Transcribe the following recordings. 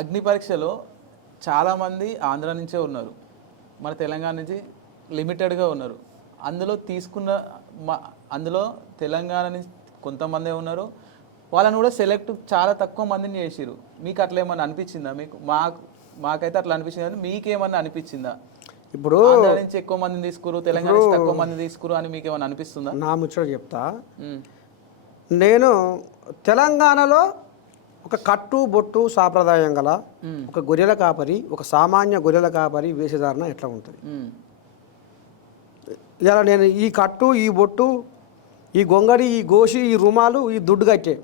అగ్ని పరీక్షలో చాలామంది ఆంధ్ర నుంచే ఉన్నారు, మన తెలంగాణ నుంచి లిమిటెడ్గా ఉన్నారు. అందులో తీసుకున్న అందులో తెలంగాణ నుంచి కొంతమందే ఉన్నారు, వాళ్ళని కూడా సెలెక్ట్ చాలా తక్కువ మందిని చేసిరు. మీకు అట్లా ఏమన్నా అనిపించిందా? మాకైతే అట్లా అనిపించింది, కానీ మీకేమన్నా అనిపించిందా? ఇప్పుడు ఆంధ్ర నుంచి ఎక్కువ మందిని తీసుకురు, తెలంగాణ నుంచి తక్కువ మంది తీసుకురు అని మీకు ఏమన్నా అనిపిస్తుందా? నా ముచ్చట చెప్తా. నేను తెలంగాణలో ఒక కట్టు బొట్టు సాంప్రదాయం గల ఒక గొర్రెల కాపరి, ఒక సామాన్య గొర్రెల కాపరి వేషధారణ ఎట్లా ఉంటుంది? ఇలా నేను ఈ కట్టు, ఈ బొట్టు, ఈ గొంగడి, ఈ గోషి, ఈ రుమాలు, ఈ దుడ్డు కట్టే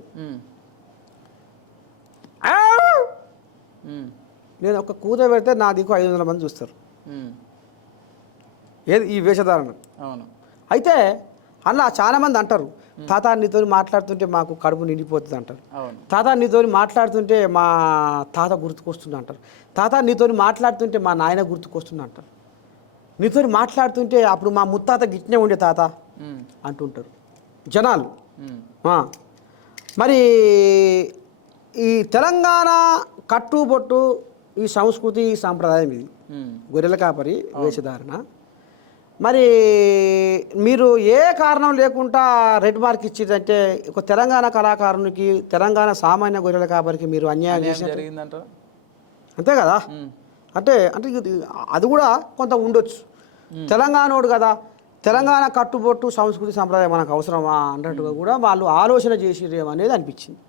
నేను ఒక కూత పెడితే నా దిక్కు 500 మంది చూస్తారు. ఏది ఈ వేషధారణ. అయితే అలా చాలామంది అంటారు, తాత నీతో మాట్లాడుతుంటే మాకు కడుపు నిండిపోతుంది అంటారు. తాత నీతో మాట్లాడుతుంటే మా తాత గుర్తుకొస్తుంది అంటారు. తాత నీతో మాట్లాడుతుంటే మా నాయన గుర్తుకొస్తుంది అంటారు. నీతో మాట్లాడుతుంటే అప్పుడు మా ముత్తాత గిట్నే ఉండే తాత అంటుంటారు జనాలు. మరి ఈ తెలంగాణ కట్టుబొట్టు, ఈ సంస్కృతి, ఈ సాంప్రదాయం ఇది గొర్రెల కాపరి వేషధారణ. మరి మీరు ఏ కారణం లేకుండా రెడ్ మార్క్ ఇచ్చిందంటే ఒక తెలంగాణ కళాకారునికి, తెలంగాణ సామాన్య గొర్రెల కాపరికి మీరు అన్యాయం జరిగిందంట, అంతే కదా? అంటే అంటే అది కూడా కొంత ఉండొచ్చు. తెలంగాణోడు కదా, తెలంగాణ కట్టుబొట్టు సంస్కృతి సంప్రదాయం మనకు అవసరమా అన్నట్టుగా కూడా వాళ్ళు ఆలోచన చేసిరేమో అనేది అనిపించింది.